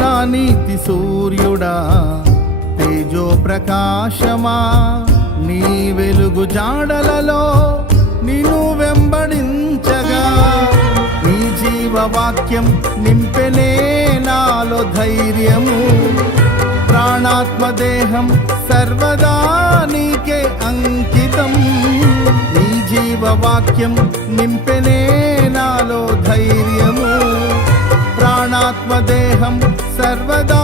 నా నీతి సూర్యుడా తేజో ప్రకాశమా, నీ వెలుగు జాడలలో నిన్ను వెంబడించగా, నీ జీవవాక్యం నింపెనే నాలో ధైర్యము, ప్రాణాత్మదేహం సర్వదా నీకే అంకితం. నీ జీవవాక్యం నింపెనే నాలో ధైర్యము, ప్రాణాత్మదేహం సర్వదా